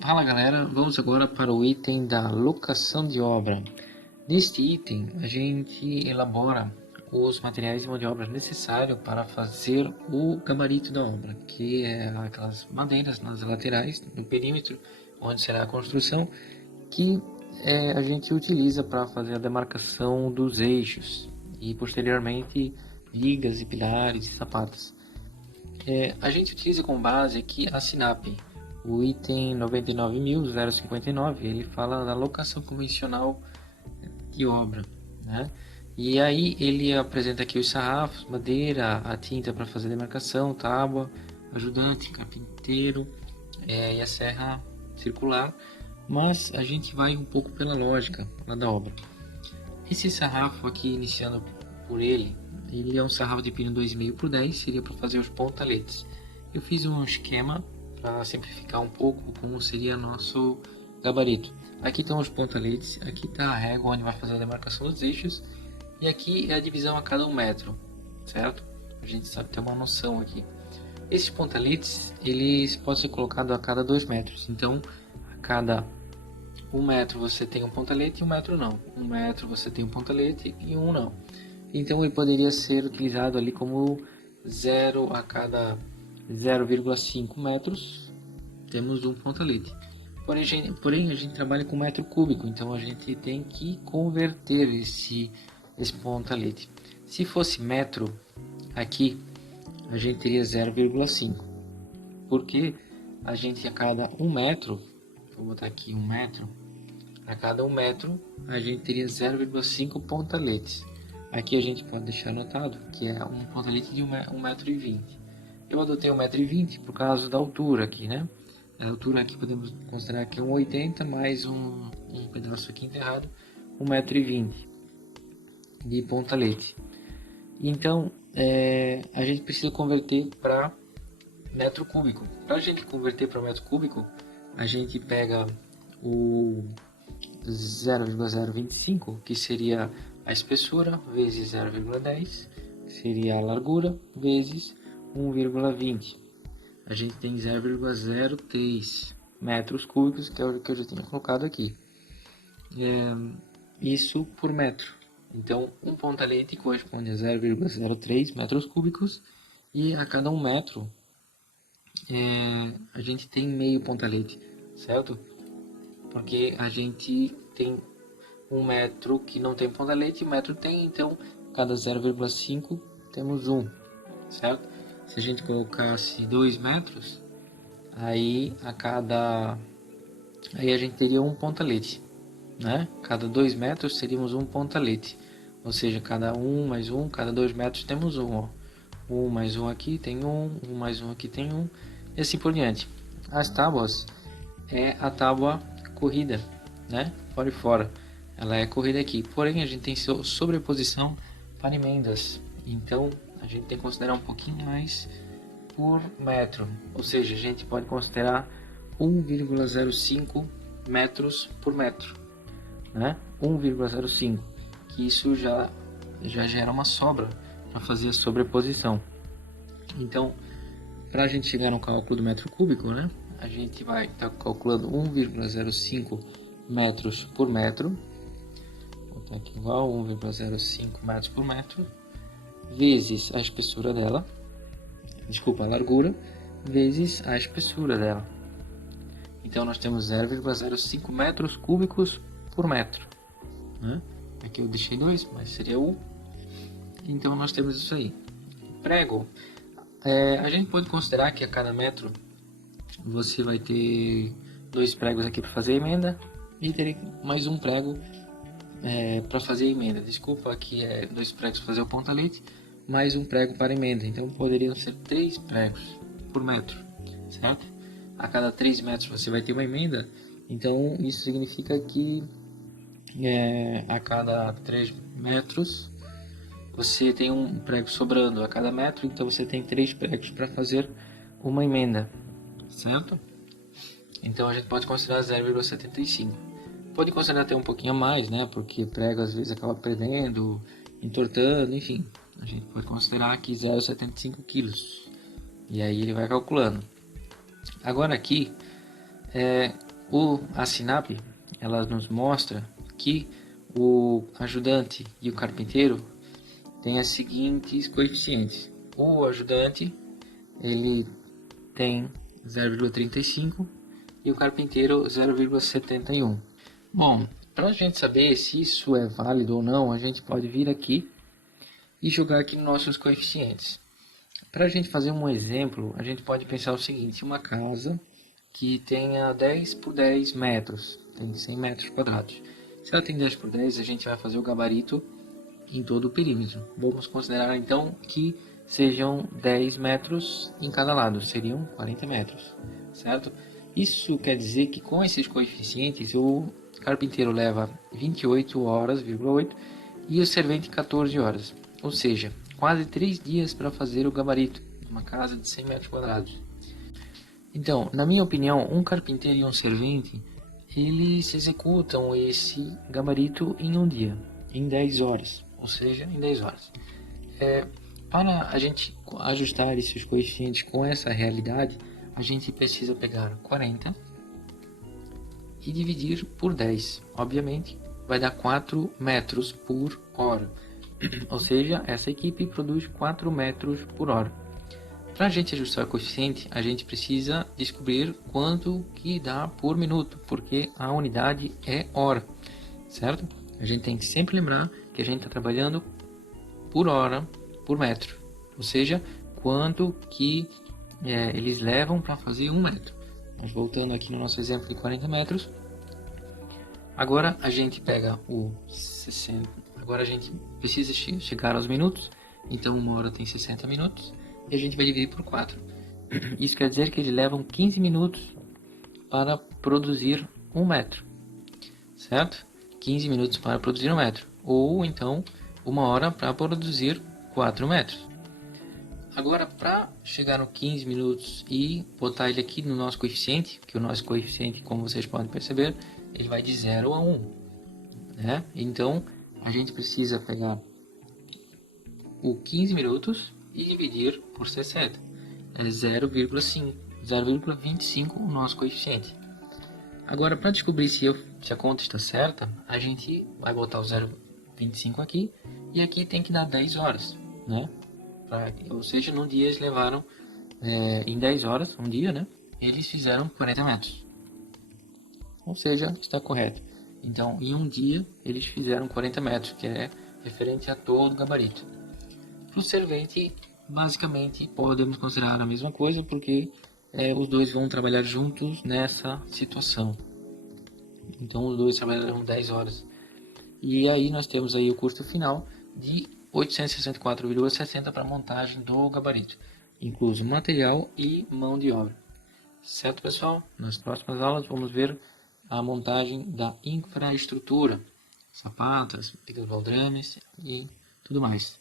Fala galera, vamos agora para o item da locação de obra. Neste item a gente elabora os materiais de mão de obra necessários para fazer o gabarito da obra, que é aquelas madeiras nas laterais, no perímetro, onde será a construção, que a gente utiliza para fazer a demarcação dos eixos e posteriormente vigas e pilares e sapatas. A gente utiliza como base aqui a SINAP. O item 99.059, ele fala da locação convencional de obra, né? E aí ele apresenta aqui os sarrafos, madeira, a tinta para fazer demarcação, tábua, ajudante, carpinteiro e a serra circular. Mas a gente vai um pouco pela lógica lá da obra. Esse sarrafo aqui, iniciando por ele é um sarrafo de pino 2,5 por 10, seria para fazer os pontaletes. Eu fiz um esquema para simplificar um pouco como seria nosso gabarito. Aqui estão os pontaletes, aqui está a régua onde vai fazer a demarcação dos eixos e aqui é a divisão a cada 1 metro, certo? A gente sabe ter uma noção aqui. Esses pontaletes eles podem ser colocados a cada 2 metros, então a cada 1 metro você tem um pontalete e 1 metro não. 1 metro você tem um pontalete e 1 não. Então ele poderia ser utilizado ali como 0 a cada 0,5 metros temos um pontalete. Porém a gente trabalha com metro cúbico, então a gente tem que converter esse pontalete. Se fosse metro, aqui a gente teria 0,5, porque a gente a cada 1 metro, vou botar aqui 1 metro, a cada 1 metro a gente teria 0,5 pontaletes. Aqui a gente pode deixar anotado que é um pontalete de 1,20 m. Eu adotei 1,20 m por causa da altura aqui, né? A altura aqui podemos considerar que é 1,80 m mais um pedaço aqui enterrado, 1,20 m de pontalete. Então a gente precisa converter para metro cúbico. Para a gente converter para metro cúbico, a gente pega o 0,025, que seria a espessura, vezes 0,10, seria a largura, vezes 1,20. A gente tem 0,03 metros cúbicos, que é o que eu já tinha colocado aqui. Isso por metro. Então, um pontalete corresponde a 0,03 metros cúbicos e a cada 1 metro a gente tem meio pontalete, certo? Porque a gente tem 1 metro que não tem pontalete, 1 metro tem, então cada 0,5 temos 1, certo? Se a gente colocasse 2 metros, aí a gente teria um pontalete, né? Cada 2 metros teríamos um pontalete, ou seja, cada 1 mais 1, cada 2 metros temos 1, ó. 1 mais 1 aqui tem 1, 1 mais 1 aqui tem 1, e assim por diante. As tábuas é a tábua corrida, né? Fora e fora. Ela é corrida aqui, porém a gente tem sobreposição para emendas, então a gente tem que considerar um pouquinho mais por metro, ou seja, a gente pode considerar 1,05 metros por metro, né? 1,05, que isso já gera uma sobra para fazer a sobreposição. Então, para a gente chegar no cálculo do metro cúbico, né? A gente vai estar calculando 1,05 metros por metro, vou botar aqui igual 1,05 metros por metro, vezes a espessura dela, desculpa, a largura, vezes a espessura dela. Então nós temos 0,05 metros cúbicos por metro, né? Aqui eu deixei 2, mas seria 1. Então nós temos isso aí. Prego, a gente pode considerar que a cada metro você vai ter 2 pregos aqui para fazer a emenda e ter mais um prego para fazer a emenda. Desculpa, aqui é 2 pregos para fazer o pontalete, mais um prego para a emenda. Então poderiam ser 3 pregos por metro, certo? A cada 3 metros você vai ter uma emenda. Então isso significa que a cada 3 metros você tem um prego sobrando a cada metro, então você tem 3 pregos para fazer uma emenda, certo? Então a gente pode considerar 0,75. Pode considerar até um pouquinho a mais, né? Porque prego às vezes acaba perdendo, entortando, enfim. A gente pode considerar que 0,75 kg. E aí ele vai calculando. Agora aqui, a SINAP, ela nos mostra que o ajudante e o carpinteiro têm as seguintes coeficientes. O ajudante, ele tem 0,35 e o carpinteiro 0,71. Bom, para a gente saber se isso é válido ou não, a gente pode vir aqui e jogar aqui nos nossos coeficientes. Para a gente fazer um exemplo, a gente pode pensar o seguinte: uma casa que tenha 10 por 10 metros, tem 100 metros quadrados. Se ela tem 10 por 10, a gente vai fazer o gabarito em todo o perímetro. Vamos considerar então que sejam 10 metros em cada lado, seriam 40 metros, certo? Isso quer dizer que com esses coeficientes o carpinteiro leva 28 horas,8 e o servente 14 horas, ou seja, quase 3 dias para fazer o gabarito de uma casa de 100 metros quadrados. Então, na minha opinião, um carpinteiro e um servente, eles executam esse gabarito em um dia, em 10 horas, ou seja, em 10 horas. Para a gente ajustar esses coeficientes com essa realidade, a gente precisa pegar 40 e dividir por 10. Obviamente, vai dar 4 metros por hora. Ou seja, essa equipe produz 4 metros por hora. Para a gente ajustar o coeficiente, a gente precisa descobrir quanto que dá por minuto, porque a unidade é hora, certo? A gente tem que sempre lembrar que a gente está trabalhando por hora, por metro. Ou seja, quanto que eles levam para fazer 1 metro. Mas voltando aqui no nosso exemplo de 40 metros, agora a gente pega o 60. Agora a gente precisa chegar aos minutos, então 1 hora tem 60 minutos e a gente vai dividir por 4. Isso quer dizer que eles levam 15 minutos para produzir 1 metro, certo? 15 minutos para produzir 1 metro, ou então 1 hora para produzir 4 metros. Agora, para chegar no 15 minutos e botar ele aqui no nosso coeficiente, que o nosso coeficiente, como vocês podem perceber, ele vai de 0 a 1, né? Então, a gente precisa pegar o 15 minutos e dividir por 60. É 0,5, 0,25 o nosso coeficiente. Agora, para descobrir se a conta está certa, a gente vai botar o 0,25 aqui e aqui tem que dar 10 horas, né? Ou seja, num dia eles levaram, em 10 horas, um dia, né? Eles fizeram 40 metros. Ou seja, está correto. Então, em um dia, eles fizeram 40 metros, que é referente a todo o gabarito. Para o servente, basicamente, podemos considerar a mesma coisa, porque os dois vão trabalhar juntos nessa situação. Então, os dois trabalharão 10 horas. E aí, nós temos aí o custo final de 864,60 para a montagem do gabarito, incluso material e mão de obra. Certo, pessoal? Nas próximas aulas vamos ver a montagem da infraestrutura, sapatas, picos baldrames e tudo mais.